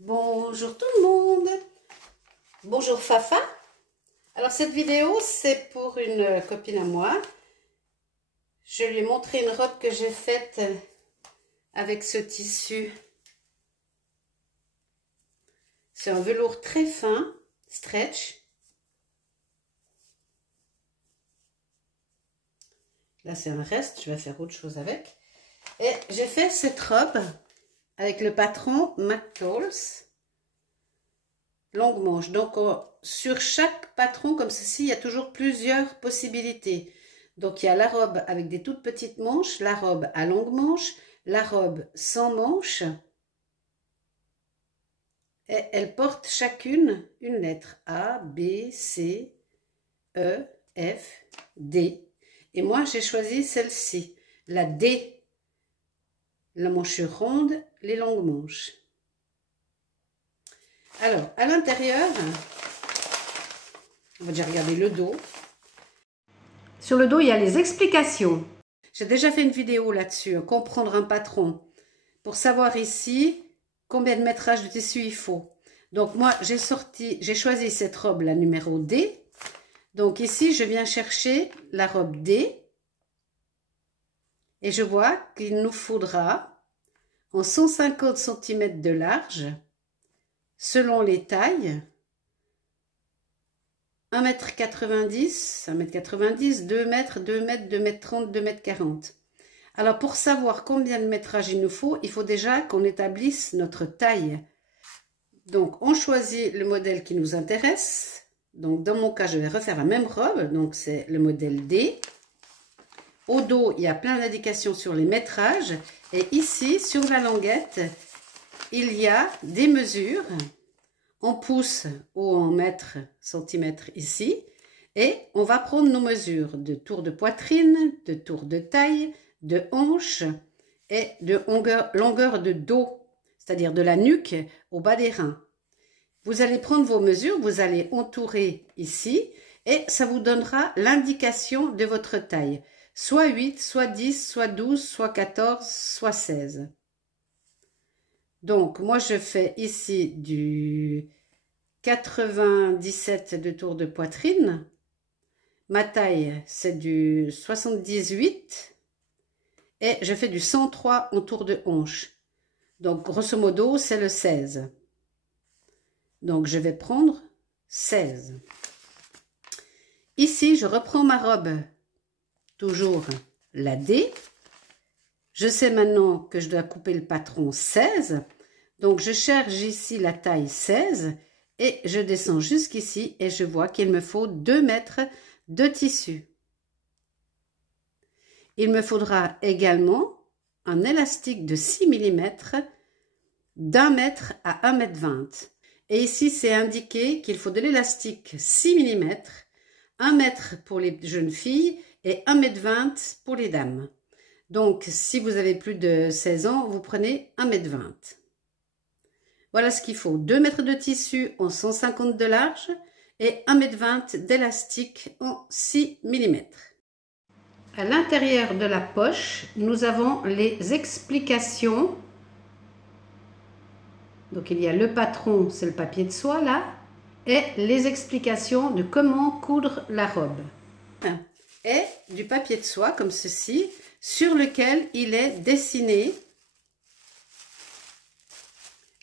Bonjour tout le monde. Bonjour Fafa. Alors cette vidéo c'est pour une copine à moi. Je lui ai montré une robe que j'ai faite avec ce tissu. C'est un velours très fin, stretch. Là c'est un reste, je vais faire autre chose avec. Et j'ai fait cette robe avec le patron McCalls. Longue manche. Donc, sur chaque patron comme ceci, il y a toujours plusieurs possibilités. Donc, il y a la robe avec des toutes petites manches, la robe à longue manche, la robe sans manche. Et elles portent chacune une lettre A, B, C, E, F, D. Et moi, j'ai choisi celle-ci, la D. La manchure ronde, les longues manches. Alors, à l'intérieur, on va déjà regarder le dos. Sur le dos, il y a les explications. J'ai déjà fait une vidéo là-dessus, comprendre un patron. Pour savoir ici combien de métrage de tissu il faut. Donc moi, j'ai choisi cette robe, la numéro D. Donc ici, je viens chercher la robe D. Et je vois qu'il nous faudra en 150 cm de large, selon les tailles, 1,90 m, 1,90 m, 2 m, 2 m, 2 m 30, 2 m 40. Alors, pour savoir combien de métrage il nous faut, il faut déjà qu'on établisse notre taille. Donc, on choisit le modèle qui nous intéresse. Donc, dans mon cas, je vais refaire la même robe. Donc, c'est le modèle D. Au dos, il y a plein d'indications sur les métrages. Et ici, sur la languette, il y a des mesures en pouces ou en mètres, centimètres ici. Et on va prendre nos mesures de tour de poitrine, de tour de taille, de hanche et de longueur de dos, c'est-à-dire de la nuque au bas des reins. Vous allez prendre vos mesures, vous allez entourer ici et ça vous donnera l'indication de votre taille. Soit 8, soit 10, soit 12, soit 14, soit 16. Donc, moi, je fais ici du 97 de tour de poitrine. Ma taille, c'est du 78. Et je fais du 103 en tour de hanche. Donc, grosso modo, c'est le 16. Donc, je vais prendre 16. Ici, je reprends ma robe. Toujours la D. Je sais maintenant que je dois couper le patron 16. Donc, je cherche ici la taille 16 et je descends jusqu'ici et je vois qu'il me faut 2 mètres de tissu. Il me faudra également un élastique de 6 mm d'1 mètre à 1,20 m. Et ici, c'est indiqué qu'il faut de l'élastique 6 mm, 1 mètre pour les jeunes filles et 1,20 m pour les dames. Donc, si vous avez plus de 16 ans, vous prenez 1,20 m. Voilà ce qu'il faut. 2 mètres de tissu en 150 de large et 1,20 m d'élastique en 6 mm. À l'intérieur de la poche, nous avons les explications. Donc, il y a le patron, c'est le papier de soie là, et les explications de comment coudre la robe. Et du papier de soie comme ceci, sur lequel il est dessiné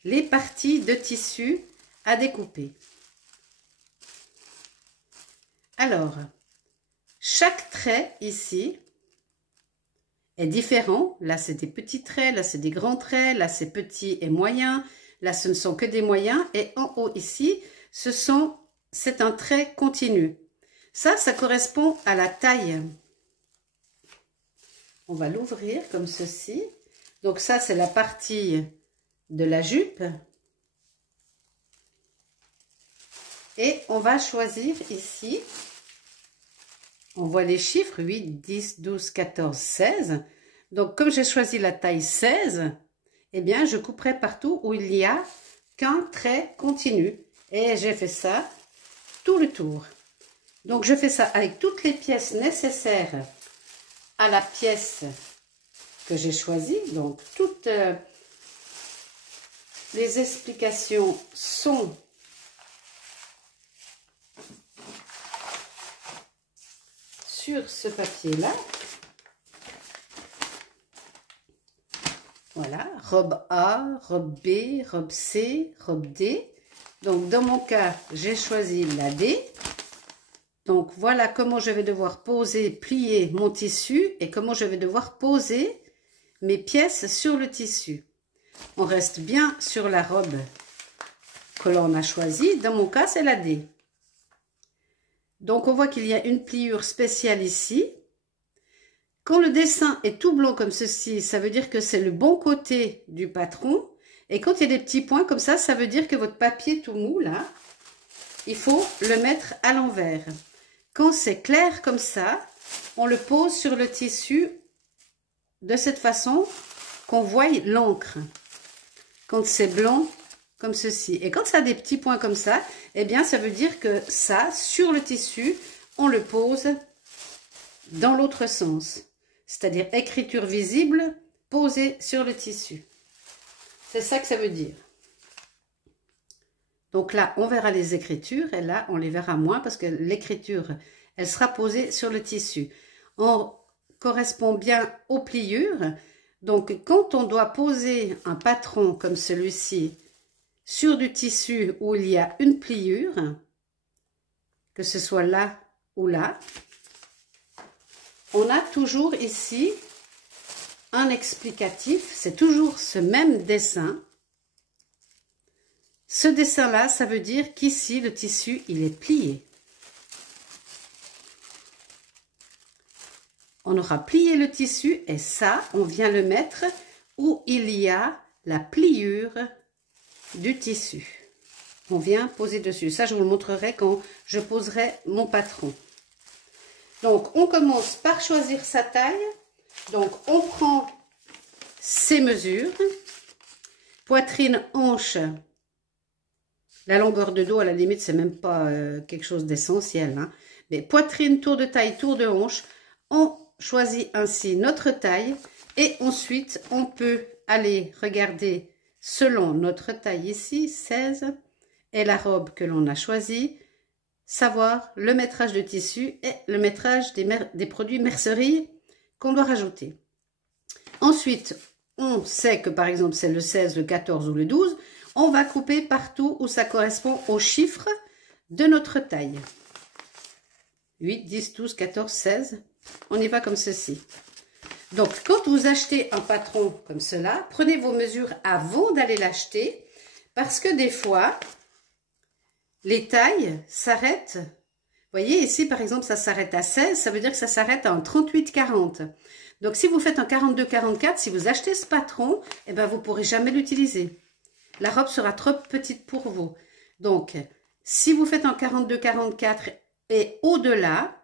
les parties de tissu à découper. Alors, chaque trait ici est différent. Là, c'est des petits traits, là, c'est des grands traits, là, c'est petit et moyen. Là, ce ne sont que des moyens. Et en haut ici, c'est un trait continu. Ça correspond à la taille. On va l'ouvrir comme ceci. Donc ça, c'est la partie de la jupe. Et on va choisir ici, on voit les chiffres, 8, 10, 12, 14, 16. Donc comme j'ai choisi la taille 16, eh bien je couperai partout où il n'y a qu'un trait continu. Et j'ai fait ça tout le tour. Donc je fais ça avec toutes les pièces nécessaires à la pièce que j'ai choisie. Donc toutes les explications sont sur ce papier-là. Voilà, robe A, robe B, robe C, robe D. Donc, dans mon cas, j'ai choisi la D. Donc, voilà comment je vais devoir poser, plier mon tissu et comment je vais devoir poser mes pièces sur le tissu. On reste bien sur la robe que l'on a choisie. Dans mon cas, c'est la D. Donc, on voit qu'il y a une pliure spéciale ici. Quand le dessin est tout blanc comme ceci, ça veut dire que c'est le bon côté du patron. Et quand il y a des petits points comme ça veut dire que votre papier tout mou, là, il faut le mettre à l'envers. Quand c'est clair comme ça, on le pose sur le tissu de cette façon qu'on voie l'encre. Quand c'est blanc, comme ceci. Et quand ça a des petits points comme ça, eh bien, ça veut dire que ça, sur le tissu, on le pose dans l'autre sens. C'est-à-dire écriture visible, posée sur le tissu. C'est ça que ça veut dire. Donc là, on verra les écritures et là, on les verra moins parce que l'écriture, elle sera posée sur le tissu. On correspond bien aux pliures. Donc, quand on doit poser un patron comme celui-ci sur du tissu où il y a une pliure, que ce soit là ou là, on a toujours ici un explicatif, c'est toujours ce même dessin. Ce dessin-là, ça veut dire qu'ici, le tissu, il est plié. On aura plié le tissu et ça, on vient le mettre où il y a la pliure du tissu. On vient poser dessus. Ça, je vous le montrerai quand je poserai mon patron. Donc, on commence par choisir sa taille. Donc, on prend ses mesures. Poitrine, hanche. La longueur de dos, à la limite, c'est même pas quelque chose d'essentiel. Hein. Mais poitrine, tour de taille, tour de hanche. On choisit ainsi notre taille. Et ensuite, on peut aller regarder selon notre taille ici, 16. Et la robe que l'on a choisie. Savoir le métrage de tissu et le métrage des produits mercerie qu'on doit rajouter. Ensuite, on sait que par exemple c'est le 16, le 14 ou le 12. On va couper partout où ça correspond aux chiffres de notre taille. 8, 10, 12, 14, 16. On y va comme ceci. Donc, quand vous achetez un patron comme cela, prenez vos mesures avant d'aller l'acheter parce que des fois, les tailles s'arrêtent. Vous voyez, ici, par exemple, ça s'arrête à 16. Ça veut dire que ça s'arrête à un 38-40. Donc, si vous faites un 42-44, si vous achetez ce patron, eh ben, vous ne pourrez jamais l'utiliser. La robe sera trop petite pour vous. Donc, si vous faites un 42-44 et au-delà,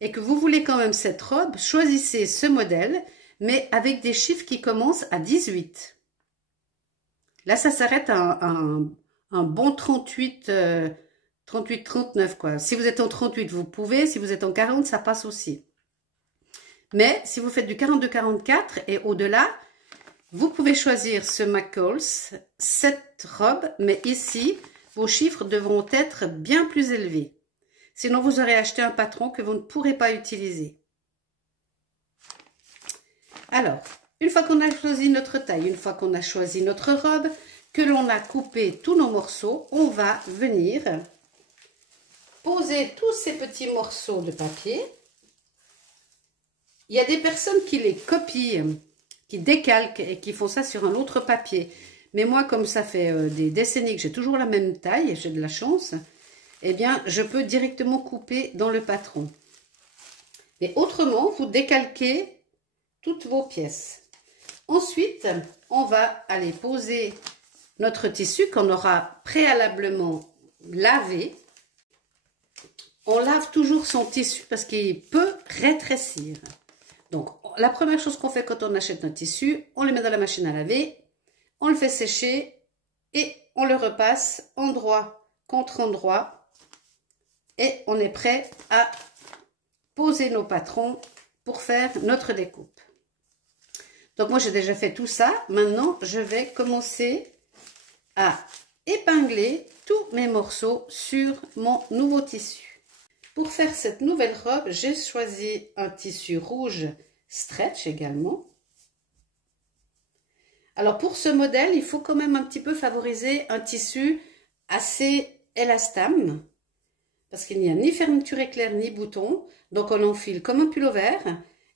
et que vous voulez quand même cette robe, choisissez ce modèle, mais avec des chiffres qui commencent à 18. Là, ça s'arrête à un bon 38, 38, 39 quoi. Si vous êtes en 38, vous pouvez. Si vous êtes en 40, ça passe aussi. Mais si vous faites du 42-44 et au-delà, vous pouvez choisir ce McCall's, cette robe, mais ici, vos chiffres devront être bien plus élevés. Sinon, vous aurez acheté un patron que vous ne pourrez pas utiliser. Alors, une fois qu'on a choisi notre taille, une fois qu'on a choisi notre robe, que l'on a coupé tous nos morceaux, on va venir poser tous ces petits morceaux de papier. Il y a des personnes qui les copient, qui décalquent et qui font ça sur un autre papier. Mais moi, comme ça fait des décennies que j'ai toujours la même taille, et j'ai de la chance, eh bien, je peux directement couper dans le patron. Mais autrement, vous décalquez toutes vos pièces. Ensuite, on va aller poser notre tissu qu'on aura préalablement lavé. On lave toujours son tissu parce qu'il peut rétrécir. Donc, la première chose qu'on fait quand on achète notre tissu, on le met dans la machine à laver, on le fait sécher et on le repasse endroit contre endroit. Et on est prêt à poser nos patrons pour faire notre découpe. Donc, moi, j'ai déjà fait tout ça. Maintenant, je vais commencer à épingler tous mes morceaux sur mon nouveau tissu. Pour faire cette nouvelle robe, j'ai choisi un tissu rouge stretch également. Alors pour ce modèle, il faut quand même un petit peu favoriser un tissu assez élastable, parce qu'il n'y a ni fermeture éclair ni bouton, donc on enfile comme un pullover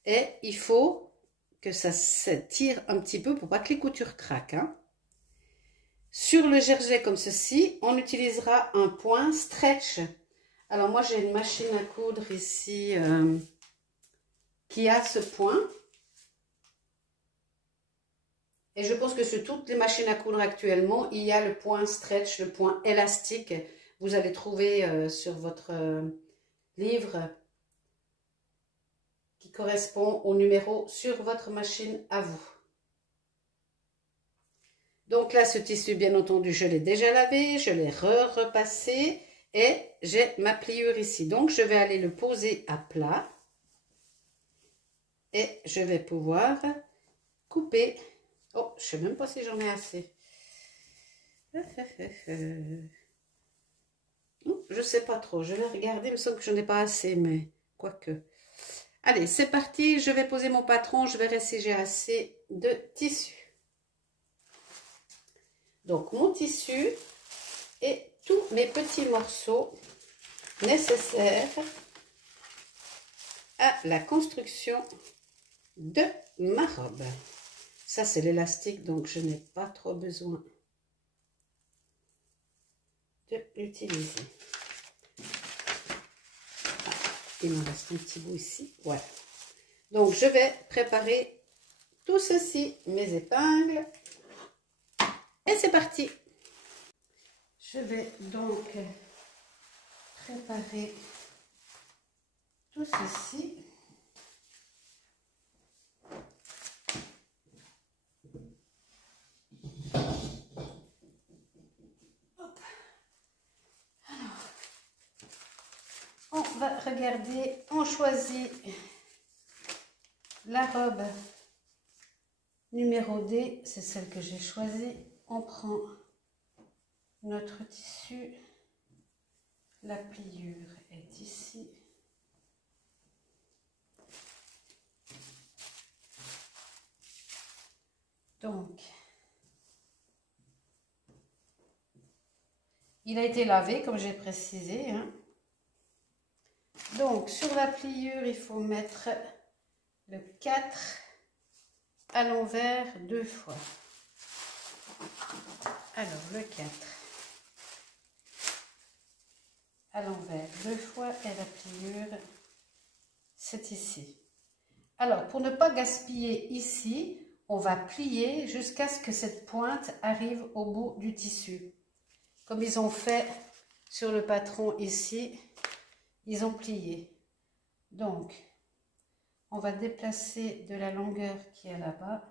et il faut que ça s'étire un petit peu pour pas que les coutures craquent, hein. Sur le jersey comme ceci, on utilisera un point stretch. Alors moi j'ai une machine à coudre ici qui a ce point. Et je pense que sur toutes les machines à coudre actuellement, il y a le point stretch, le point élastique. Vous allez trouver sur votre livre qui correspond au numéro sur votre machine à vous. Donc là, ce tissu, bien entendu, je l'ai déjà lavé, je l'ai repassé et j'ai ma pliure ici. Donc, je vais aller le poser à plat et je vais pouvoir couper. Oh, je ne sais même pas si j'en ai assez. Je ne sais pas trop. Je vais regarder. Il me semble que je n'en ai pas assez, mais quoique. Allez, c'est parti. Je vais poser mon patron. Je verrai si j'ai assez de tissu. Donc, mon tissu et tous mes petits morceaux nécessaires à la construction de ma robe. Ça, c'est l'élastique, donc je n'ai pas trop besoin de l'utiliser. Ah, il me reste un petit bout ici. Voilà. Donc, je vais préparer tout ceci, mes épingles. Et c'est parti. Je vais donc préparer tout ceci. On va regarder, on choisit la robe numéro D, c'est celle que j'ai choisie. On prend notre tissu, la pliure est ici. Donc, il a été lavé comme j'ai précisé, hein. Donc, sur la pliure, il faut mettre le 4 à l'envers 2 fois. Alors, le 4 à l'envers 2 fois et la pliure, c'est ici. Alors, pour ne pas gaspiller ici, on va plier jusqu'à ce que cette pointe arrive au bout du tissu. Comme ils ont fait sur le patron ici, ils ont plié. Donc, on va déplacer de la longueur qui est là-bas.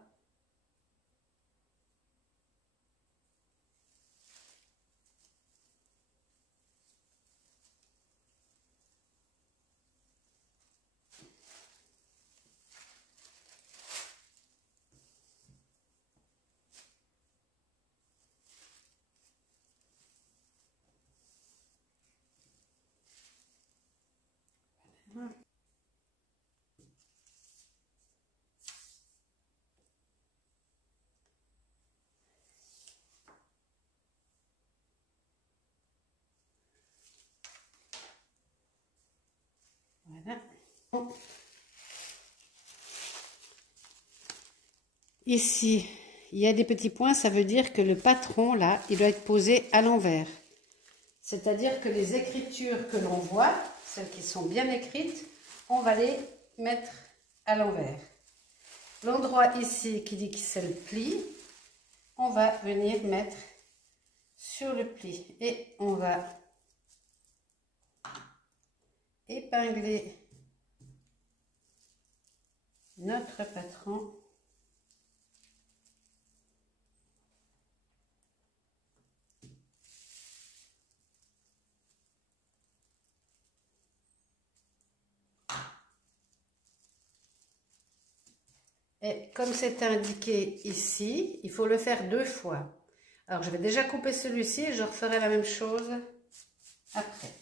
Voilà. Ici, il y a des petits points, ça veut dire que le patron, là, il doit être posé à l'envers. C'est-à-dire que les écritures que l'on voit, celles qui sont bien écrites, on va les mettre à l'envers. L'endroit ici qui dit que c'est le pli, on va venir mettre sur le pli et on va épingler notre patron. Et comme c'est indiqué ici, il faut le faire 2 fois. Alors, je vais déjà couper celui-ci et je referai la même chose après.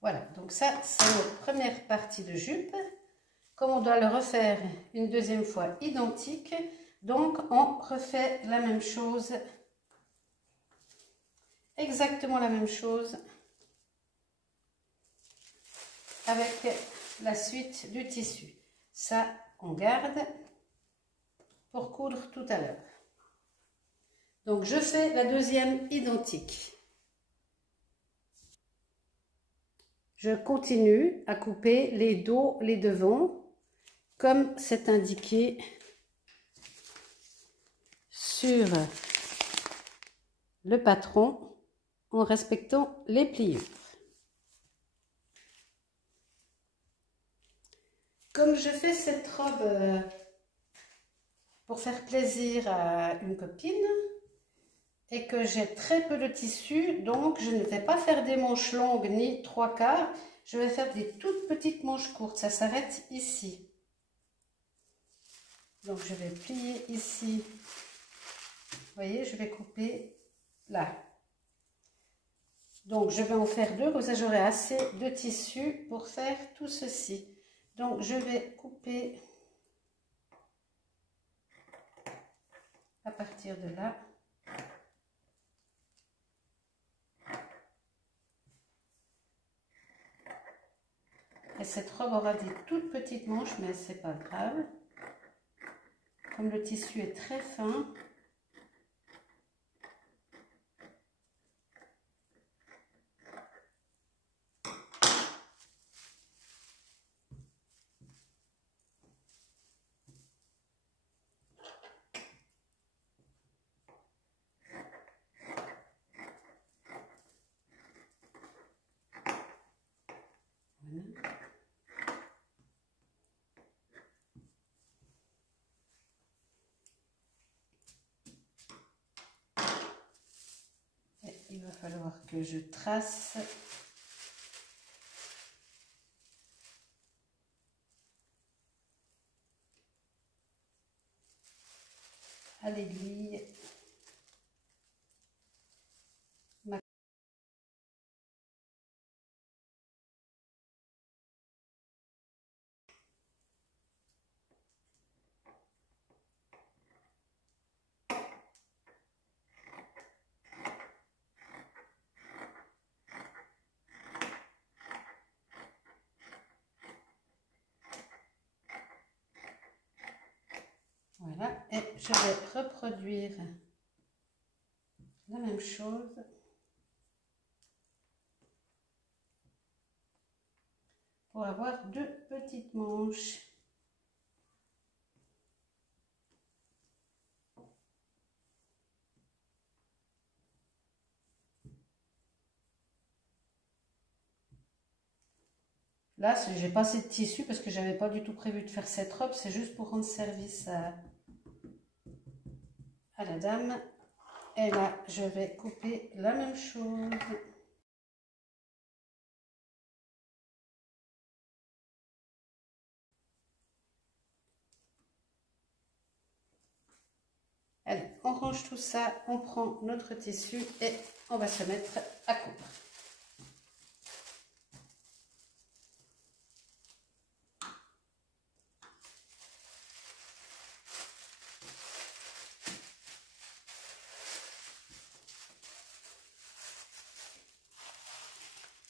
Voilà, donc ça, c'est notre première partie de jupe. Comme on doit le refaire une deuxième fois identique, donc on refait la même chose, exactement la même chose, avec la suite du tissu. Ça, on garde pour coudre tout à l'heure. Donc, je fais la deuxième identique. Je continue à couper les dos, les devants, comme c'est indiqué sur le patron, en respectant les pliures. Comme je fais cette robe pour faire plaisir à une copine et que j'ai très peu de tissu, donc je ne vais pas faire des manches longues ni 3/4, je vais faire des toutes petites manches courtes, ça s'arrête ici. Donc je vais plier ici, vous voyez, je vais couper là. Donc je vais en faire deux, comme ça j'aurai assez de tissu pour faire tout ceci. Donc je vais couper à partir de là. Et cette robe aura des toutes petites manches, mais c'est pas grave. Comme le tissu est très fin. Voilà. Et il va falloir que je trace à l'aiguille. Voilà, et je vais reproduire la même chose pour avoir deux petites manches. Là, j'ai pas assez de tissu parce que j'avais pas du tout prévu de faire cette robe, c'est juste pour rendre service à la dame. Et là, je vais couper la même chose. Allez, on range tout ça, on prend notre tissu et on va se mettre à coudre.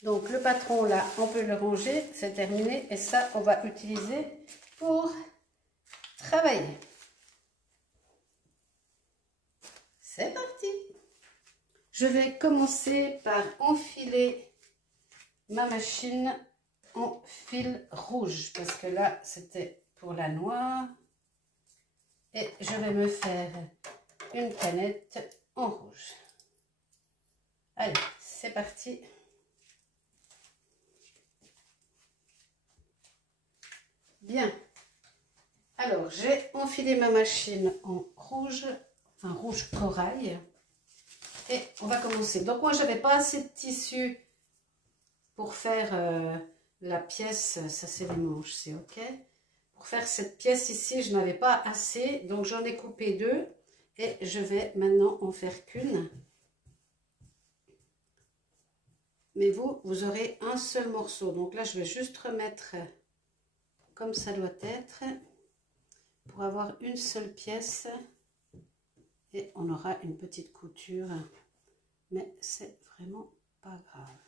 Donc le patron là, on peut le ranger, c'est terminé. Et ça, on va utiliser pour travailler. C'est parti! Je vais commencer par enfiler ma machine en fil rouge. Parce que là, c'était pour la noire. Et je vais me faire une canette en rouge. Allez, c'est parti. Bien. Alors, j'ai enfilé ma machine en rouge, enfin rouge corail. Et on va commencer. Donc, moi, j'avais pas assez de tissu pour faire la pièce. Ça, c'est les manches, c'est OK. Pour faire cette pièce ici, je n'avais pas assez. Donc, j'en ai coupé deux. Et je vais maintenant en faire qu'une. Mais vous aurez un seul morceau. Donc là, je vais juste remettre comme ça doit être pour avoir une seule pièce. Et on aura une petite couture. Mais c'est vraiment pas grave.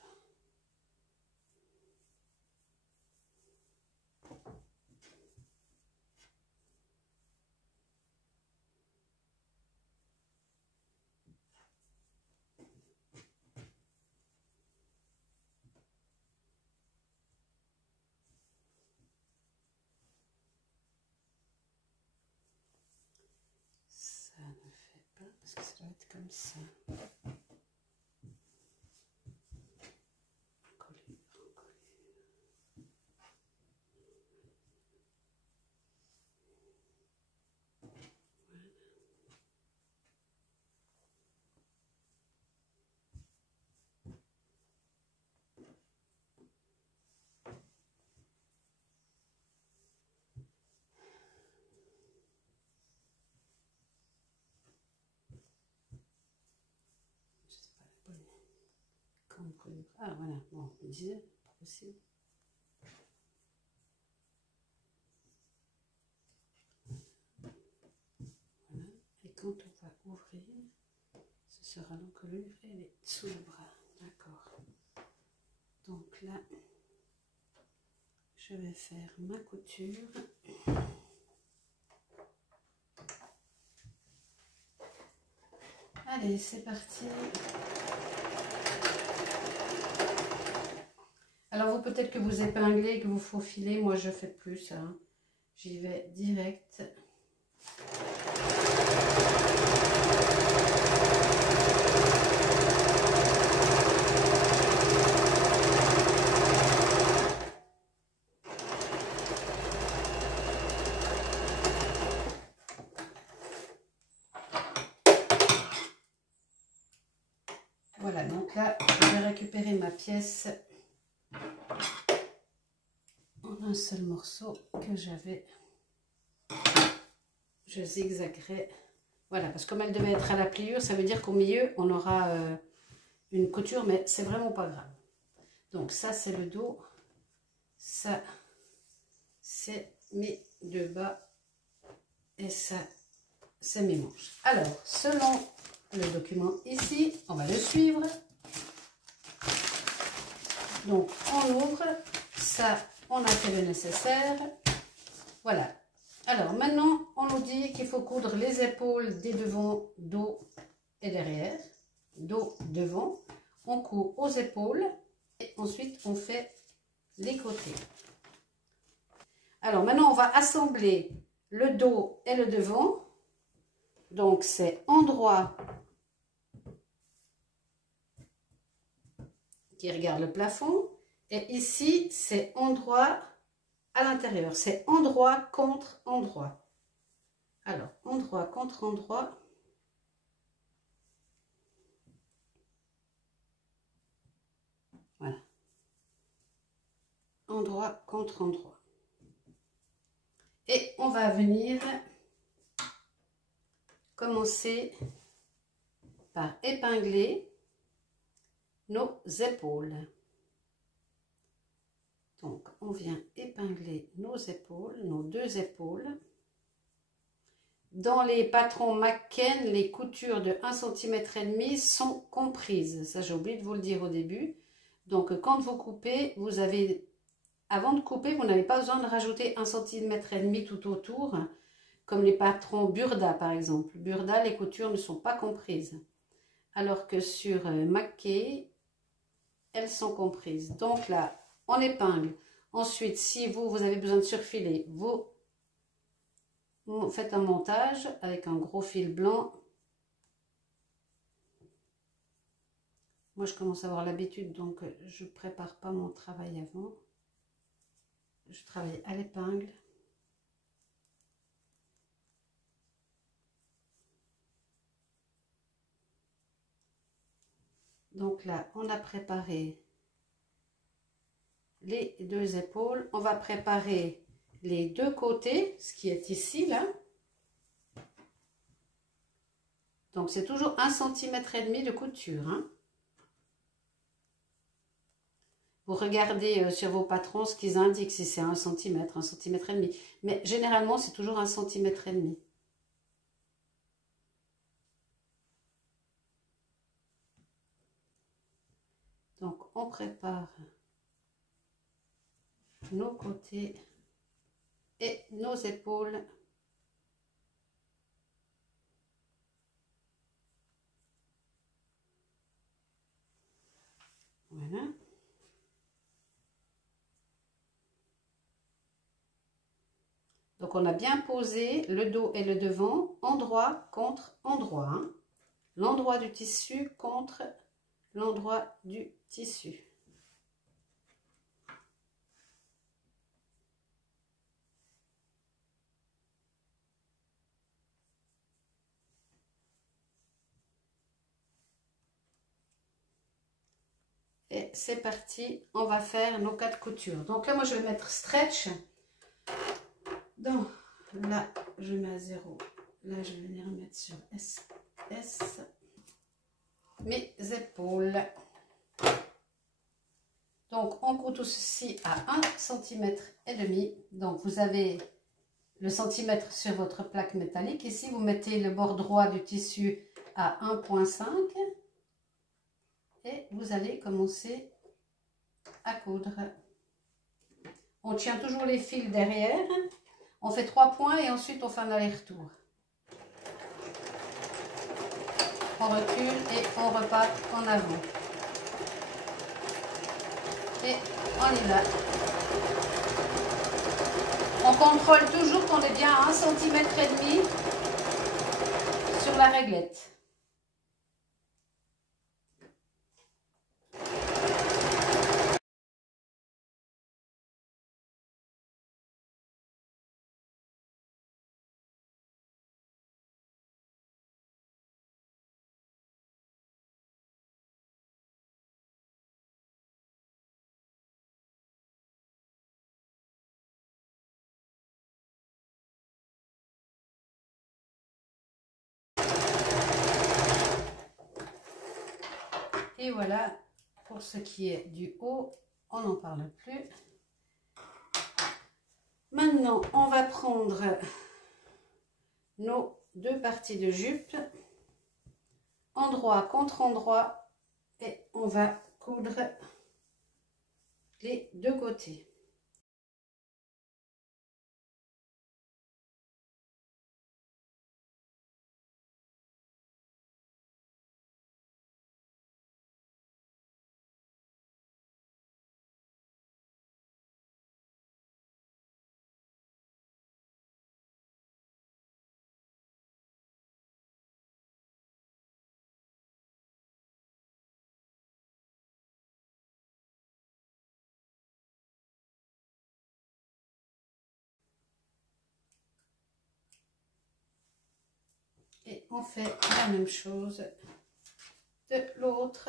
Ça ne fait pas parce que ça doit être comme ça. Ah voilà, bon, je disais, pas possible. Voilà, et quand on va ouvrir, ce sera donc le livret, elle est sous le bras, d'accord. Donc là, je vais faire ma couture. Allez, c'est parti. Alors, vous, peut-être que vous épinglez, que vous faufilez. Moi, je ne fais plus ça. Hein. J'y vais direct. Voilà, donc là, je vais récupérer ma pièce en un seul morceau que j'avais. Je zigzaguerai. Voilà, parce que comme elle devait être à la pliure, ça veut dire qu'au milieu, on aura une couture, mais c'est vraiment pas grave. Donc ça, c'est le dos. Ça, c'est mes deux bas. Et ça, c'est mes manches. Alors, selon le document ici, on va le suivre. Donc, on ouvre. Ça, on a fait le nécessaire. Voilà. Alors, maintenant, on nous dit qu'il faut coudre les épaules des devants, dos et derrière. Dos, devant. On coud aux épaules. Et ensuite, on fait les côtés. Alors, maintenant, on va assembler le dos et le devant. Donc, c'est endroit qui regarde le plafond. Et ici, c'est endroit à l'intérieur. C'est endroit contre endroit. Alors, endroit contre endroit. Voilà. Endroit contre endroit. Et on va venir commencer par épingler nos épaules. Donc, on vient épingler nos épaules, nos deux épaules. Dans les patrons McKen, les coutures de 1,5 cm sont comprises. Ça, j'ai oublié de vous le dire au début. Donc, quand vous coupez, vous avez, avant de couper, vous n'avez pas besoin de rajouter 1,5 cm tout autour, comme les patrons Burda, par exemple. Burda, les coutures ne sont pas comprises. Alors que sur McKay, elles sont comprises. Donc là, on épingle. Ensuite, si vous avez besoin de surfiler, vous faites un montage avec un gros fil blanc. Moi, je commence à avoir l'habitude, donc je ne prépare pas mon travail avant. Je travaille à l'épingle. Donc là, on a préparé les deux épaules. On va préparer les deux côtés, ce qui est ici, là. Donc, c'est toujours 1,5 cm de couture, hein. Vous regardez sur vos patrons ce qu'ils indiquent, si c'est 1 cm, 1,5 cm. Mais généralement, c'est toujours 1,5 cm. Donc, on prépare nos côtés et nos épaules. Voilà. Donc, on a bien posé le dos et le devant, endroit contre endroit, hein. L'endroit du tissu contre l'endroit du tissu. Et c'est parti, on va faire nos 4 coutures. Donc là, moi, je vais mettre stretch. Donc là, je mets à 0. Là, je vais venir mettre sur S. Mes épaules. Donc, on coud tout ceci à 1,5 cm. Donc, vous avez le centimètre sur votre plaque métallique. Ici, vous mettez le bord droit du tissu à 1,5 et vous allez commencer à coudre. On tient toujours les fils derrière. On fait 3 points et ensuite on fait un aller-retour. On recule et on repart en avant. Et on y va. On contrôle toujours qu'on est bien à 1,5 cm sur la réglette. Et voilà, pour ce qui est du haut, on n'en parle plus. Maintenant, on va prendre nos deux parties de jupe, endroit contre endroit, et on va coudre les deux côtés. Et on fait la même chose de l'autre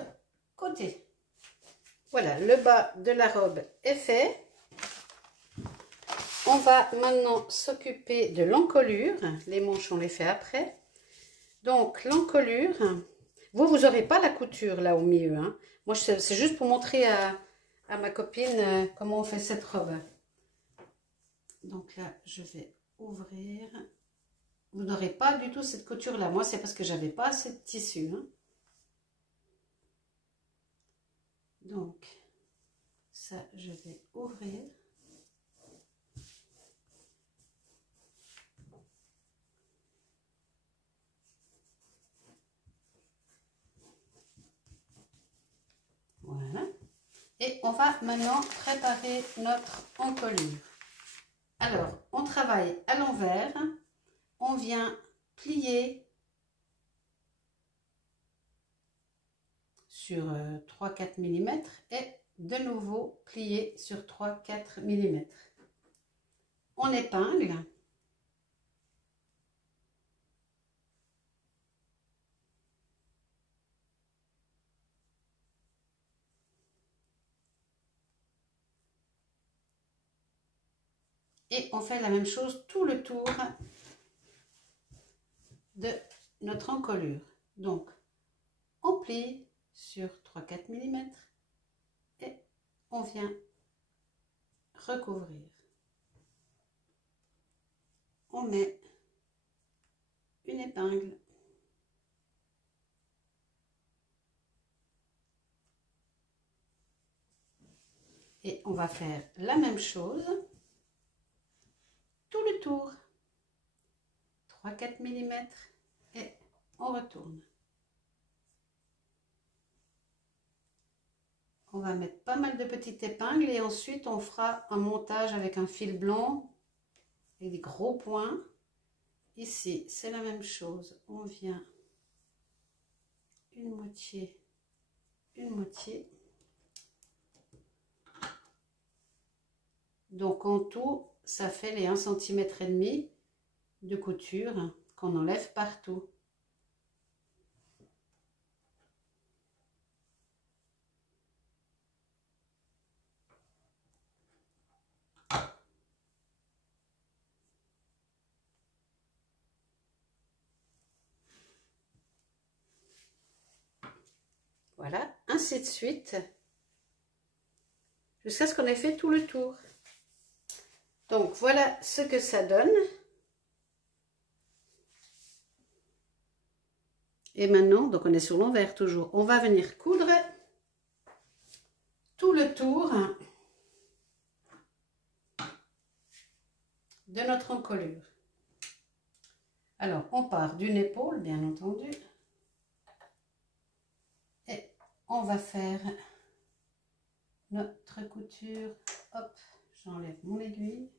côté. Voilà, le bas de la robe est fait. On va maintenant s'occuper de l'encolure. Les manches, on les fait après. Donc, l'encolure, vous n'aurez pas la couture là au milieu, hein. Moi, c'est juste pour montrer à ma copine comment on fait cette robe. Donc là, je vais ouvrir. Vous n'aurez pas du tout cette couture là. Moi, c'est parce que j'avais pas assez de tissu, hein. Donc, ça, je vais ouvrir. Voilà. Et on va maintenant préparer notre encolure. Alors, on travaille à l'envers. On vient plier sur 3-4 mm et de nouveau plier sur 3-4 mm. On épingle. Et on fait la même chose tout le tour de notre encolure. Donc, on plie sur 3-4 mm et on vient recouvrir. On met une épingle. Et on va faire la même chose tout le tour. 3-4 mm et on retourne. On va mettre pas mal de petites épingles et ensuite on fera un montage avec un fil blanc et des gros points. Ici, c'est la même chose. On vient une moitié, une moitié. Donc en tout, ça fait les 1,5 cm de couture qu'on enlève partout. Voilà, ainsi de suite, jusqu'à ce qu'on ait fait tout le tour. Donc voilà ce que ça donne. Et maintenant, donc on est sur l'envers toujours, on va venir coudre tout le tour de notre encolure. Alors, on part d'une épaule, bien entendu. Et on va faire notre couture. Hop, j'enlève mon aiguille.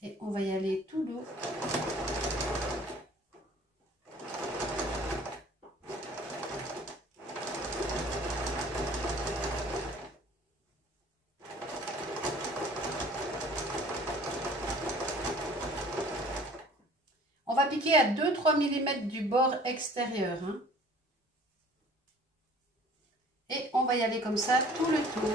Et on va y aller tout doux. On va piquer à 2-3 mm du bord extérieur. Hein. Et on va y aller comme ça tout le tour.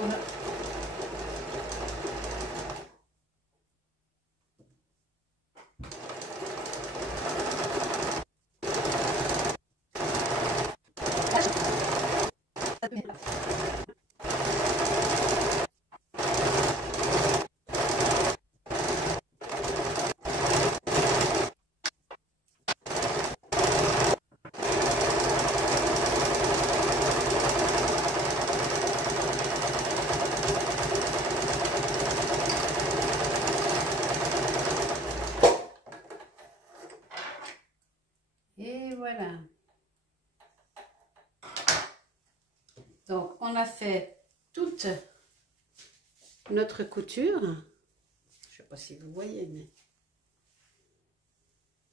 Et voilà. Donc, on a fait toute notre couture. Je ne sais pas si vous voyez, mais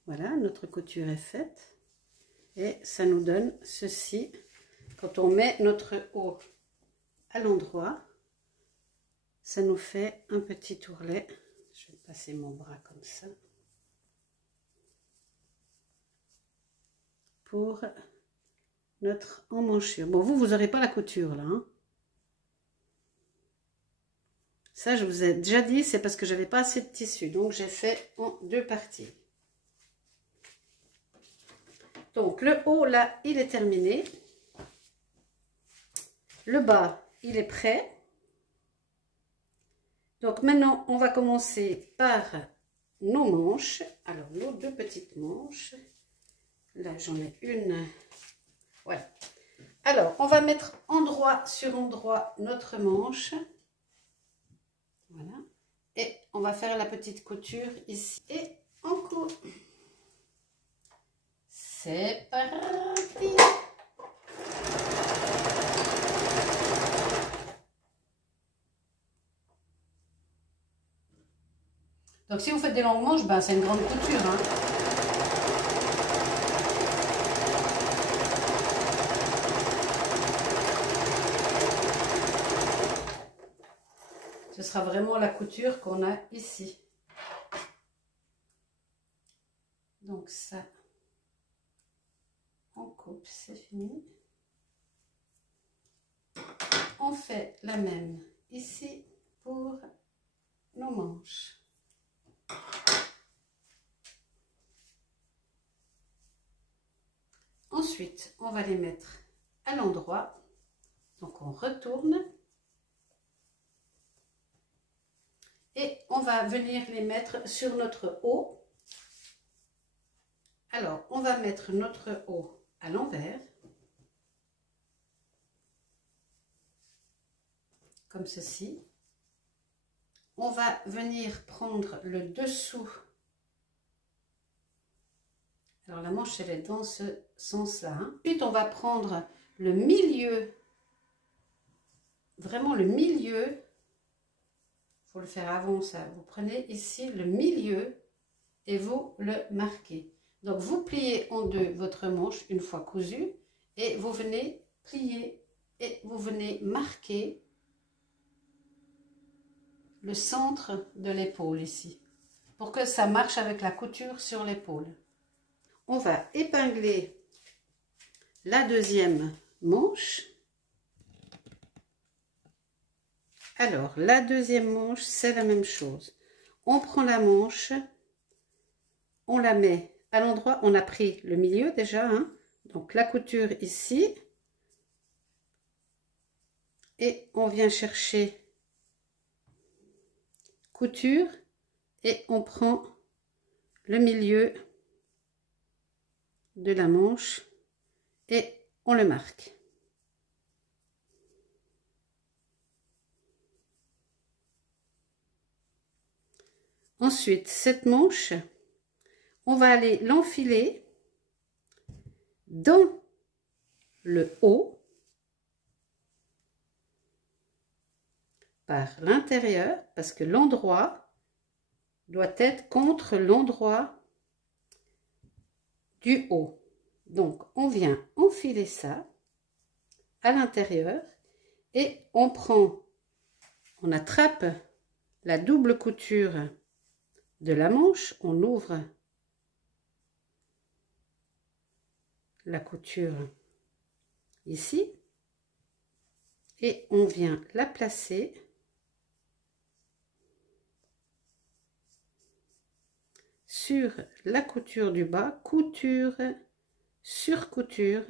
voilà, notre couture est faite. Et ça nous donne ceci. Quand on met notre haut à l'endroit, ça nous fait un petit ourlet. Je vais passer mon bras comme ça. Pour notre emmanchure. Bon, vous n'aurez pas la couture là. Hein. Ça, je vous ai déjà dit, c'est parce que j'avais pas assez de tissu. Donc, j'ai fait en deux parties. Donc, le haut, là, il est terminé. Le bas, il est prêt. Donc, maintenant, on va commencer par nos manches. Alors, nos deux petites manches. Là, j'en ai une. Voilà. Alors, on va mettre endroit sur endroit notre manche. Voilà. Et on va faire la petite couture ici. Et on coud. C'est parti. Donc, si vous faites des longues manches, ben, c'est une grande couture. Hein. Ce sera vraiment la couture qu'on a ici. Donc ça, on coupe, c'est fini. On fait la même ici pour nos manches. Ensuite, on va les mettre à l'endroit. Donc on retourne. Et on va venir les mettre sur notre haut. Alors, on va mettre notre haut à l'envers. Comme ceci. On va venir prendre le dessous. Alors la manche, elle est dans ce sens-là. Ensuite, on va prendre le milieu. Vraiment le milieu. Il faut le faire avant ça. Vous prenez ici le milieu et vous le marquez. Donc vous pliez en deux votre manche une fois cousue et vous venez plier et vous venez marquer le centre de l'épaule ici pour que ça marche avec la couture sur l'épaule. On va épingler la deuxième manche. Alors la deuxième manche, c'est la même chose. On prend la manche, on la met à l'endroit, on a pris le milieu déjà, donc la couture ici, et on vient chercher couture et on prend le milieu de la manche et on le marque. Ensuite, cette manche, on va aller l'enfiler dans le haut par l'intérieur parce que l'endroit doit être contre l'endroit du haut. Donc, on vient enfiler ça à l'intérieur et on prend, on attrape la double couture de la manche, on ouvre la couture ici et on vient la placer sur la couture du bas, couture sur couture,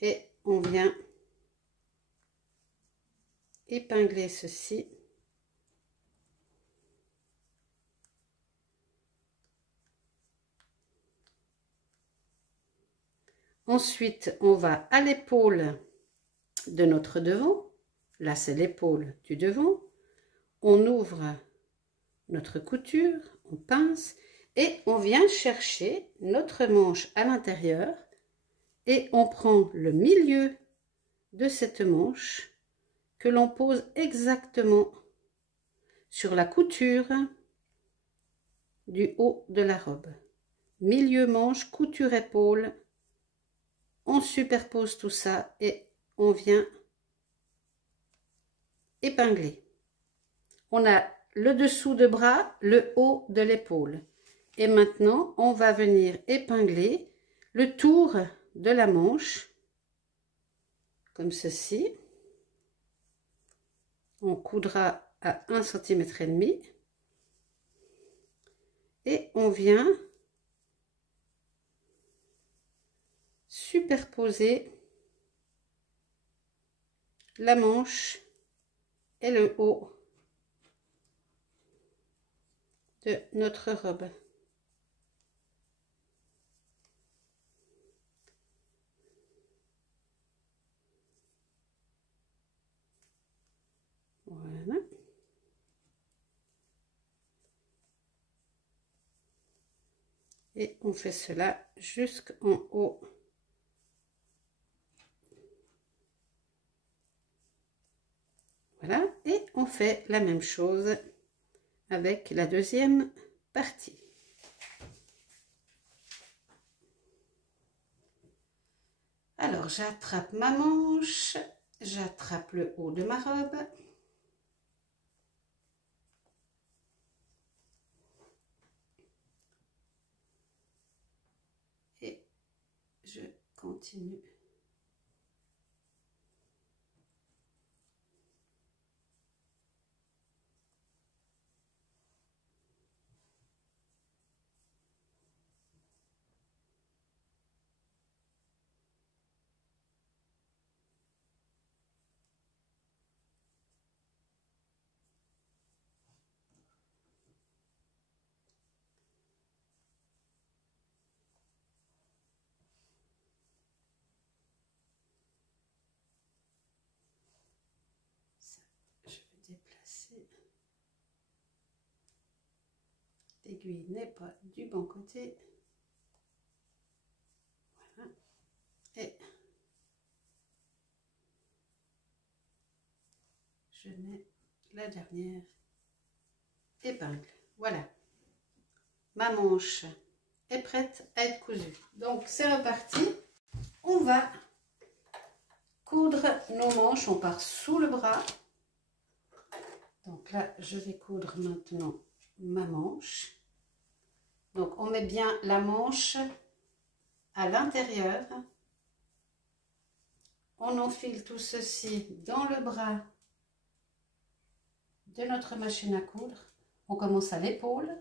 et on vient épingler ceci. Ensuite, on va à l'épaule de notre devant. Là, c'est l'épaule du devant. On ouvre notre couture, on pince et on vient chercher notre manche à l'intérieur et on prend le milieu de cette manche que l'on pose exactement sur la couture du haut de la robe. Milieu manche, couture épaule. On superpose tout ça et on vient épingler. On a le dessous de bras, le haut de l'épaule. Et maintenant, on va venir épingler le tour de la manche, comme ceci. On coudra à 1,5 cm. Et on vient superposer la manche et le haut de notre robe. Voilà. Et on fait cela jusqu'en haut. Voilà, et on fait la même chose avec la deuxième partie. Alors, j'attrape ma manche, j'attrape le haut de ma robe. continue. Je vais déplacer. L'aiguille n'est pas du bon côté. Voilà. Et je mets la dernière épingle. Voilà. Ma manche est prête à être cousue. Donc c'est reparti. On va coudre nos manches. On part sous le bras. Donc là, je vais coudre maintenant ma manche. Donc on met bien la manche à l'intérieur. On enfile tout ceci dans le bras de notre machine à coudre. On commence à l'épaule.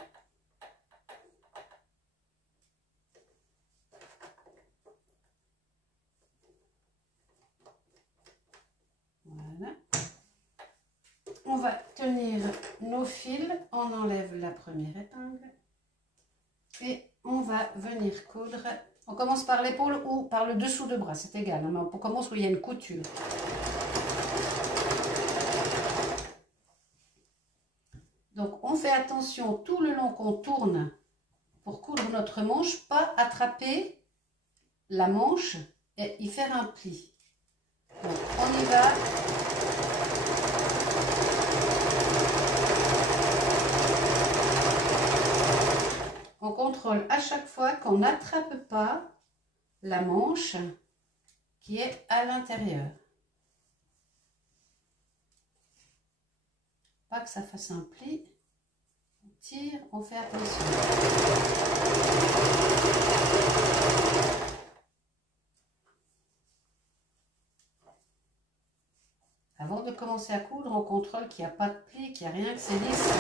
Voilà. On va tenir nos fils, on enlève la première épingle et on va venir coudre. On commence par l'épaule ou par le dessous de bras, c'est égal, hein, mais on commence où il y a une couture. Donc on fait attention tout le long qu'on tourne pour coudre notre manche, pas attraper la manche et y faire un pli. Donc on y va. On contrôle à chaque fois qu'on n'attrape pas la manche qui est à l'intérieur. Pas que ça fasse un pli. On tire, on fait attention. Avant de commencer à coudre, on contrôle qu'il n'y a pas de pli, qu'il n'y a rien, que c'est lisse.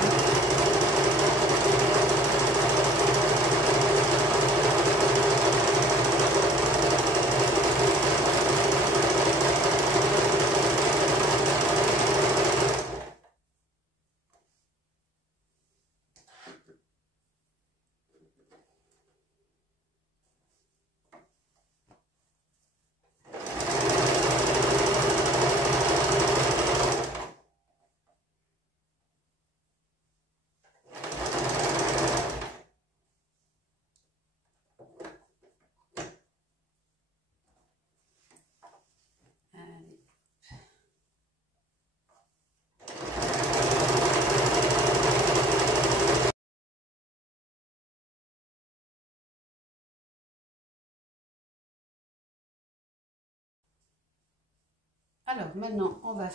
Alors maintenant on va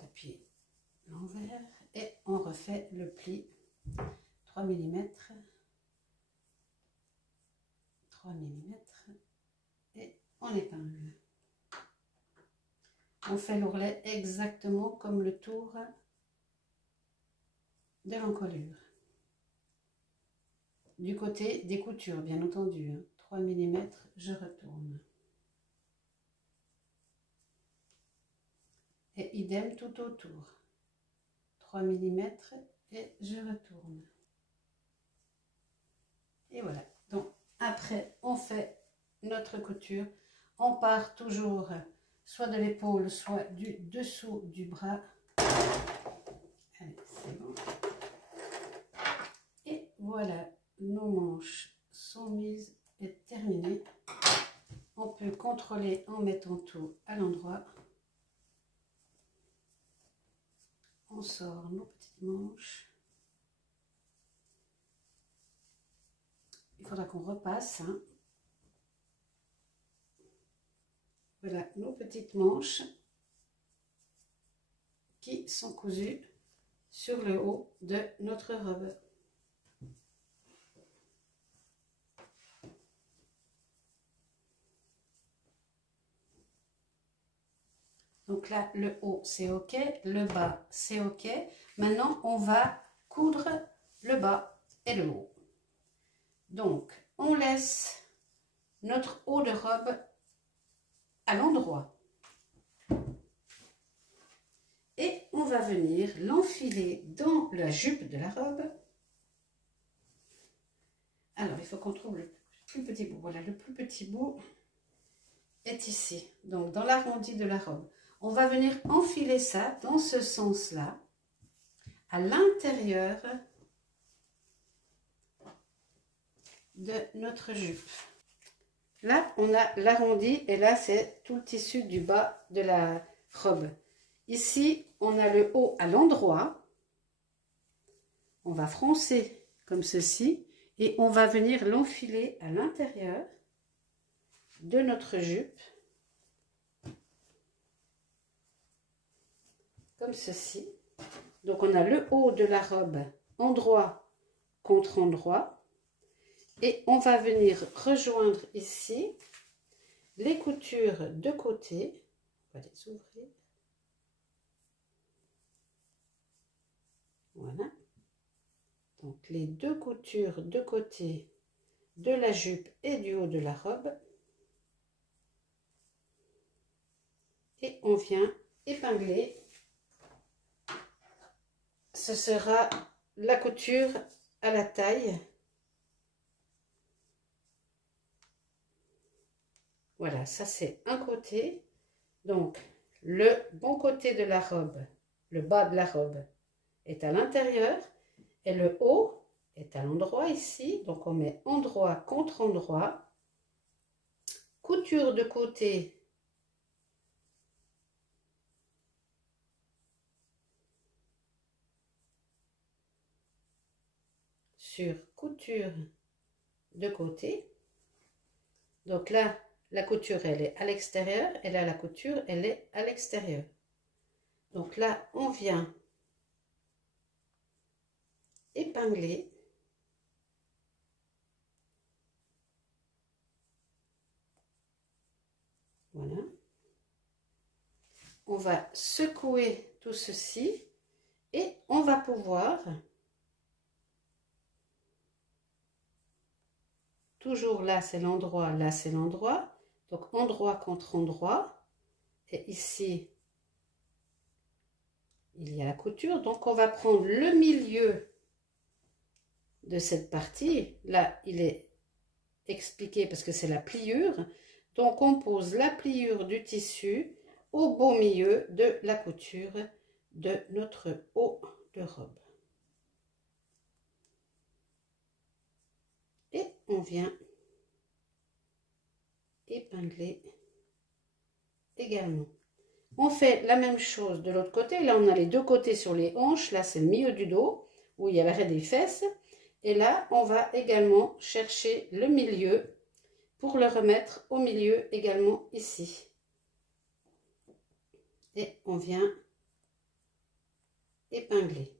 depuis l'envers et on refait le pli 3 mm, 3 mm et on épingle. On fait l'ourlet exactement comme le tour de l'encolure. Du côté des coutures, bien entendu, hein. 3 mm, je retourne. Et idem tout autour. 3 mm et je retourne. Et voilà. Donc après, on fait notre couture. On part toujours soit de l'épaule, soit du dessous du bras. Allez, c'est bon. Et voilà, nos manches sont mises et terminées. On peut contrôler en mettant tout à l'endroit. On sort nos petites manches. Il faudra qu'on repasse. Hein. Voilà nos petites manches qui sont cousues sur le haut de notre robe. Donc là, le haut, c'est OK. Le bas, c'est OK. Maintenant, on va coudre le bas et le haut. Donc, on laisse notre haut de robe à l'endroit. Et on va venir l'enfiler dans la jupe de la robe. Alors, il faut qu'on trouve le plus petit bout. Voilà, le plus petit bout est ici. Donc, dans l'arrondi de la robe. On va venir enfiler ça dans ce sens-là, à l'intérieur de notre jupe. Là, on a l'arrondi et là, c'est tout le tissu du bas de la robe. Ici, on a le haut à l'endroit. On va froncer comme ceci et on va venir l'enfiler à l'intérieur de notre jupe. Comme ceci. Donc, on a le haut de la robe endroit contre endroit. Et on va venir rejoindre ici les coutures de côté. On va les ouvrir. Voilà. Donc, les deux coutures de côté de la jupe et du haut de la robe. Et on vient épingler. Ce sera la couture à la taille. Voilà, ça c'est un côté. Donc, le bon côté de la robe, le bas de la robe est à l'intérieur et le haut est à l'endroit ici. Donc, on met endroit contre endroit. Couture de côté. Sur couture de côté. Donc là, la couture, elle est à l'extérieur et là, la couture, elle est à l'extérieur. Donc là, on vient épingler. Voilà. On va secouer tout ceci et on va pouvoir toujours là, c'est l'endroit, là, c'est l'endroit. Donc, endroit contre endroit. Et ici, il y a la couture. Donc, on va prendre le milieu de cette partie. Là, il est expliqué parce que c'est la pliure. Donc, on pose la pliure du tissu au beau milieu de la couture de notre haut de robe. Et on vient épingler également. On fait la même chose de l'autre côté. Là, on a les deux côtés sur les hanches. Là, c'est le milieu du dos où il y a l'arrêt des fesses. Et là, on va également chercher le milieu pour le remettre au milieu également ici. Et on vient épingler.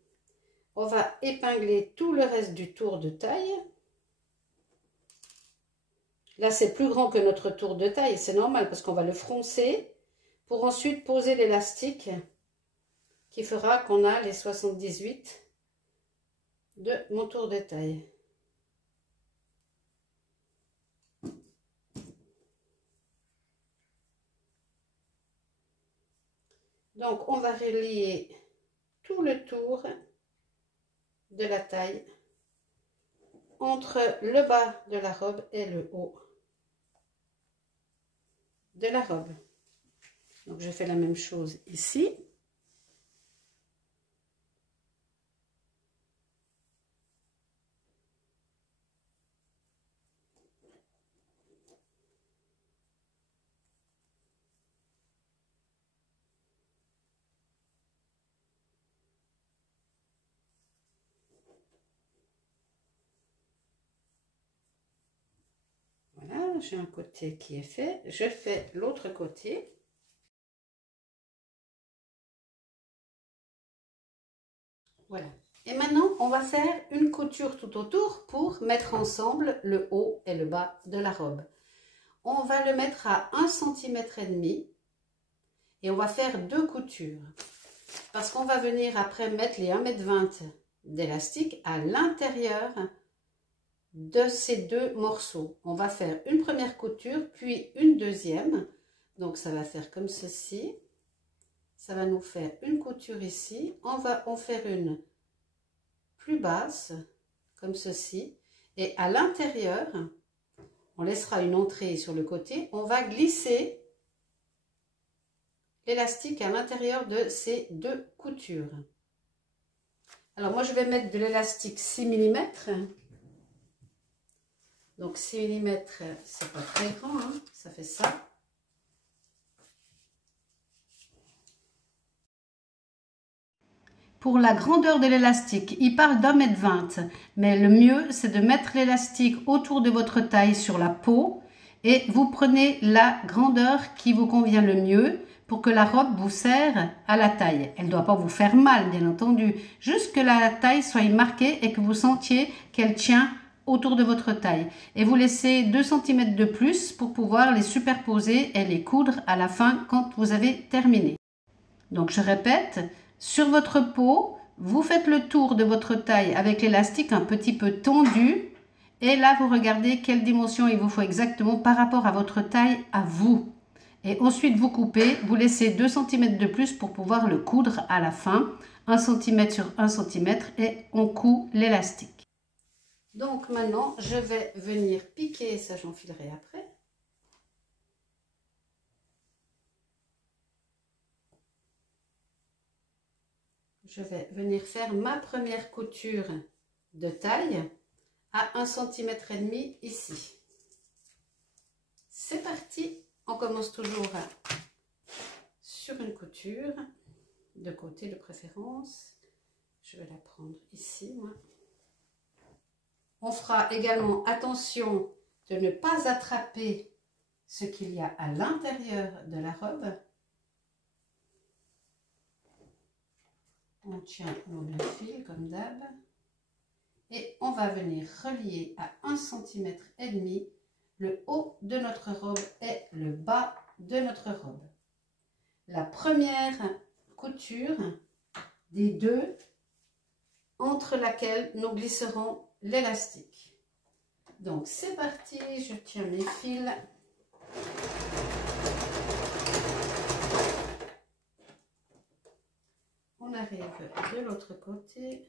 On va épingler tout le reste du tour de taille. Là, c'est plus grand que notre tour de taille. C'est normal parce qu'on va le froncer pour ensuite poser l'élastique qui fera qu'on a les 78 de mon tour de taille. Donc, on va relier tout le tour de la taille entre le bas de la robe et le haut de la robe. Donc, je fais la même chose ici. Voilà, j'ai un côté qui est fait. Je fais l'autre côté. Voilà. Et maintenant, on va faire une couture tout autour pour mettre ensemble le haut et le bas de la robe. On va le mettre à 1,5 cm et on va faire 2 coutures. Parce qu'on va venir après mettre les 1,20 m d'élastique à l'intérieur de ces 2 morceaux. On va faire une première couture, puis une deuxième. Donc ça va faire comme ceci. Ça va nous faire une couture ici. On va en faire une plus basse, comme ceci. Et à l'intérieur, on laissera une entrée sur le côté. On va glisser l'élastique à l'intérieur de ces 2 coutures. Alors moi je vais mettre de l'élastique 6 mm. Donc 6 mm, c'est pas très grand, hein, ça fait ça. Pour la grandeur de l'élastique, il parle d'1,20 m, mais le mieux c'est de mettre l'élastique autour de votre taille sur la peau et vous prenez la grandeur qui vous convient le mieux pour que la robe vous serre à la taille. Elle ne doit pas vous faire mal, bien entendu, juste que la taille soit marquée et que vous sentiez qu'elle tient autour de votre taille. Et vous laissez 2 cm de plus pour pouvoir les superposer et les coudre à la fin quand vous avez terminé. Donc je répète, sur votre peau, vous faites le tour de votre taille avec l'élastique un petit peu tendu. Et là, vous regardez quelle dimension il vous faut exactement par rapport à votre taille à vous. Et ensuite, vous coupez, vous laissez 2 cm de plus pour pouvoir le coudre à la fin. 1 cm sur 1 cm et on coud l'élastique. Donc maintenant, je vais venir piquer, ça j'enfilerai après. Je vais venir faire ma première couture de taille à 1,5 cm ici. C'est parti, on commence toujours sur une couture, de côté de préférence. Je vais la prendre ici, moi. On fera également attention de ne pas attraper ce qu'il y a à l'intérieur de la robe. On tient nos 2 fils comme d'hab. Et on va venir relier à 1,5 cm le haut de notre robe et le bas de notre robe. La première couture des 2 entre laquelle nous glisserons l'élastique. Donc c'est parti, je tiens mes fils. On arrive de l'autre côté.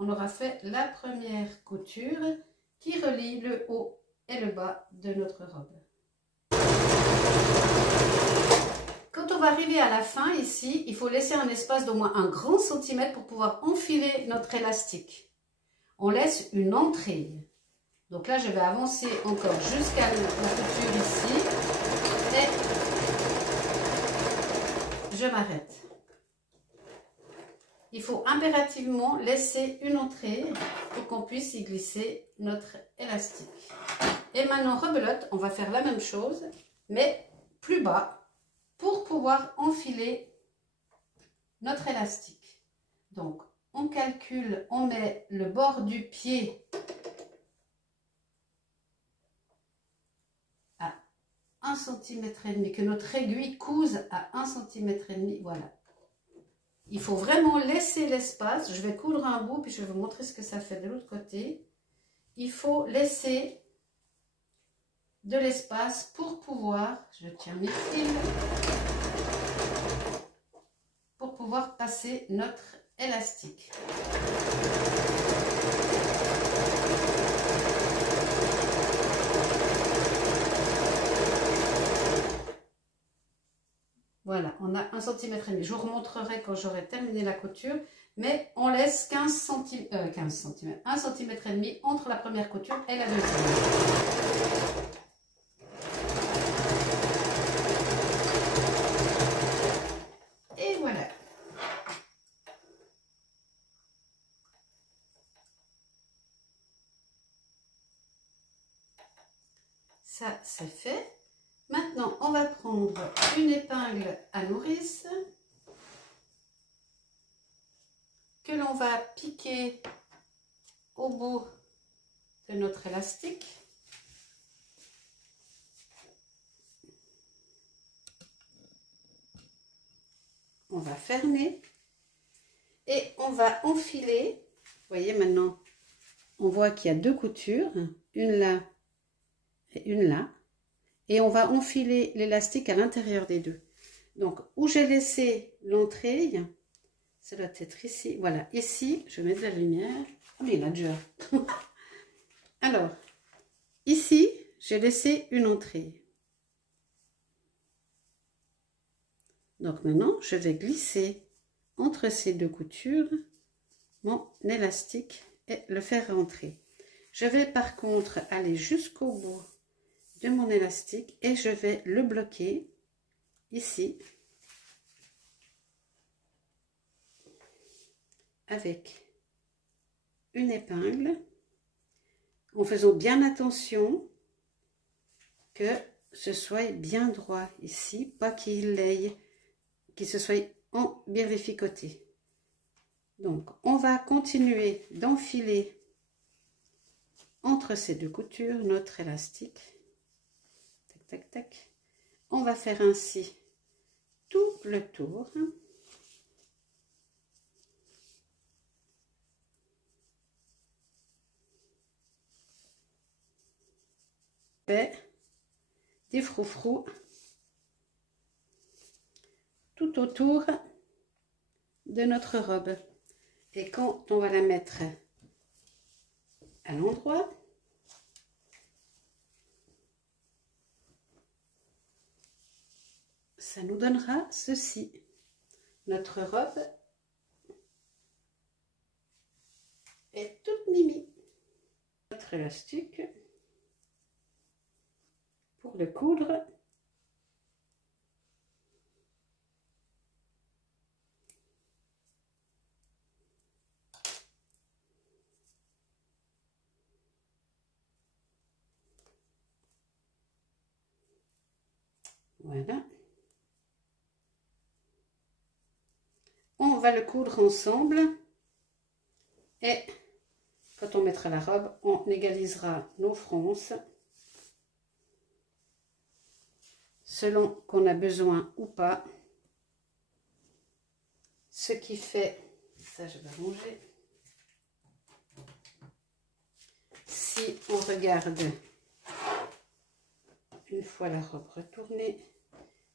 On aura fait la première couture qui relie le haut et le bas de notre robe. Quand on va arriver à la fin ici, il faut laisser un espace d'au moins 1 grand centimètre pour pouvoir enfiler notre élastique. On laisse une entrée. Donc là, je vais avancer encore jusqu'à la couture ici et je m'arrête. Il faut impérativement laisser une entrée pour qu'on puisse y glisser notre élastique. Et maintenant, rebelote, on va faire la même chose, mais plus bas, pour pouvoir enfiler notre élastique. Donc, on calcule, on met le bord du pied à 1,5 cm, que notre aiguille couse à 1,5 cm, voilà. Il faut vraiment laisser l'espace. Je vais coudre un bout, puis je vais vous montrer ce que ça fait de l'autre côté. Il faut laisser de l'espace pour pouvoir, je tiens mes fils, pour pouvoir passer notre élastique. Voilà, on a 1,5 cm. Je vous remontrerai quand j'aurai terminé la couture, mais on laisse 1 cm et demi entre la première couture et la deuxième. Et voilà. Ça, c'est fait. Maintenant, on va prendre une épingle à nourrice que l'on va piquer au bout de notre élastique. On va fermer et on va enfiler. Vous voyez maintenant, on voit qu'il y a deux coutures, une là et une là. Et on va enfiler l'élastique à l'intérieur des deux. Donc, où j'ai laissé l'entrée, ça doit être ici. Voilà, ici, je vais mettre de la lumière. Ah, mais il a déjà. Alors, ici, j'ai laissé une entrée. Donc maintenant, je vais glisser entre ces deux coutures mon élastique et le faire rentrer. Je vais par contre aller jusqu'au bout de mon élastique et je vais le bloquer ici avec une épingle en faisant bien attention que ce soit bien droit ici, pas qu'il aille, qu'il se soit bien déficoté. Donc on va continuer d'enfiler entre ces deux coutures notre élastique. Tac tac tac. On va faire ainsi tout le tour. Et des froufrous tout autour de notre robe. Et quand on va la mettre à l'endroit, ça nous donnera ceci. Notre robe est toute mimi. Notre élastique pour le coudre. Voilà. On va le coudre ensemble et quand on mettra la robe, on égalisera nos fronces selon qu'on a besoin ou pas. Ce qui fait, ça je vais ranger. Si on regarde une fois la robe retournée,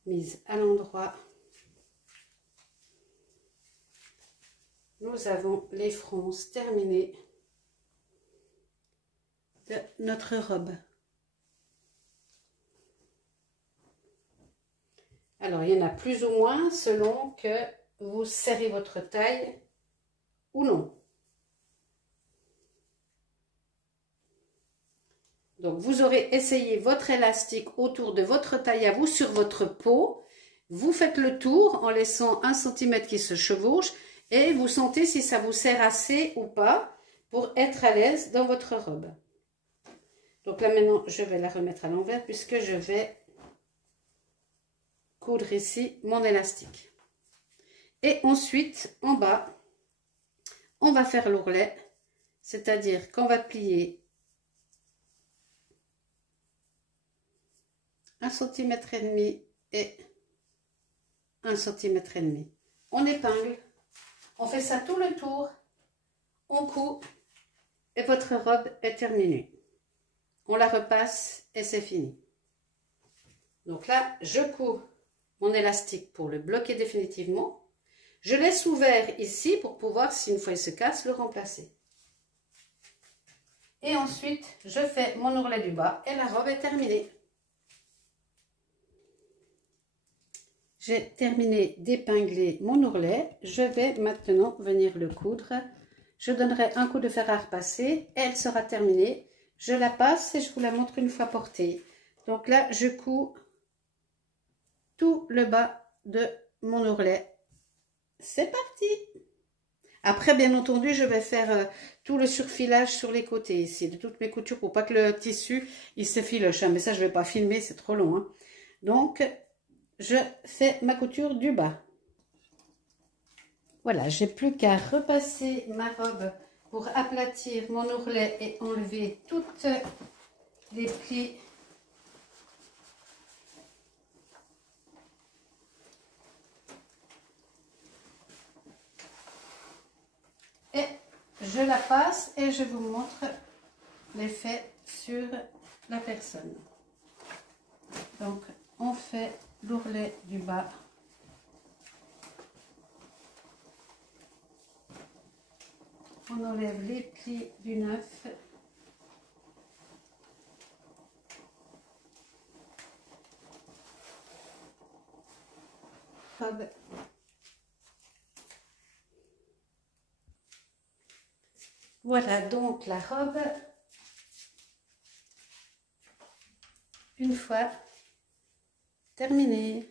mise à l'endroit, nous avons les fronces terminées de notre robe. Alors, il y en a plus ou moins selon que vous serrez votre taille ou non. Donc, vous aurez essayé votre élastique autour de votre taille à vous sur votre peau. Vous faites le tour en laissant 1 cm qui se chevauche et vous sentez si ça vous serre assez ou pas pour être à l'aise dans votre robe. Donc là, maintenant, je vais la remettre à l'envers puisque je vais coudre ici mon élastique. Et ensuite, en bas, on va faire l'ourlet, c'est-à-dire qu'on va plier 1,5 cm et 1,5 cm. On épingle, on fait ça tout le tour, on coud et votre robe est terminée. On la repasse et c'est fini. Donc là, je couds mon élastique pour le bloquer définitivement. Je laisse ouvert ici pour pouvoir, si une fois il se casse, le remplacer. Et ensuite, je fais mon ourlet du bas et la robe est terminée. J'ai terminé d'épingler mon ourlet. Je vais maintenant venir le coudre. Je donnerai un coup de fer à repasser. Elle sera terminée. Je la passe et je vous la montre une fois portée. Donc là, je couds tout le bas de mon ourlet. C'est parti! Après, bien entendu, je vais faire tout le surfilage sur les côtés ici, de toutes mes coutures, pour pas que le tissu, il se filoche. Hein. Mais ça, je ne vais pas filmer, c'est trop long. Hein. Donc, je fais ma couture du bas. Voilà, j'ai plus qu'à repasser ma robe pour aplatir mon ourlet et enlever toutes les plis. Et je la passe et je vous montre l'effet sur la personne. Donc, on fait l'ourlet du bas. On enlève les plis du neuf. Robe. Voilà donc la robe. Une fois terminée.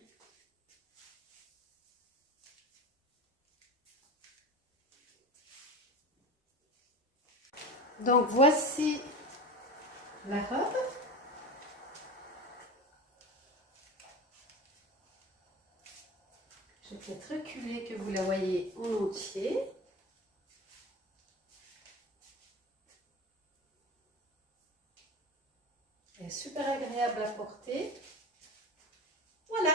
Donc voici la robe. Je vais peut-être reculer que vous la voyez en entier. Elle est super agréable à porter. Voilà.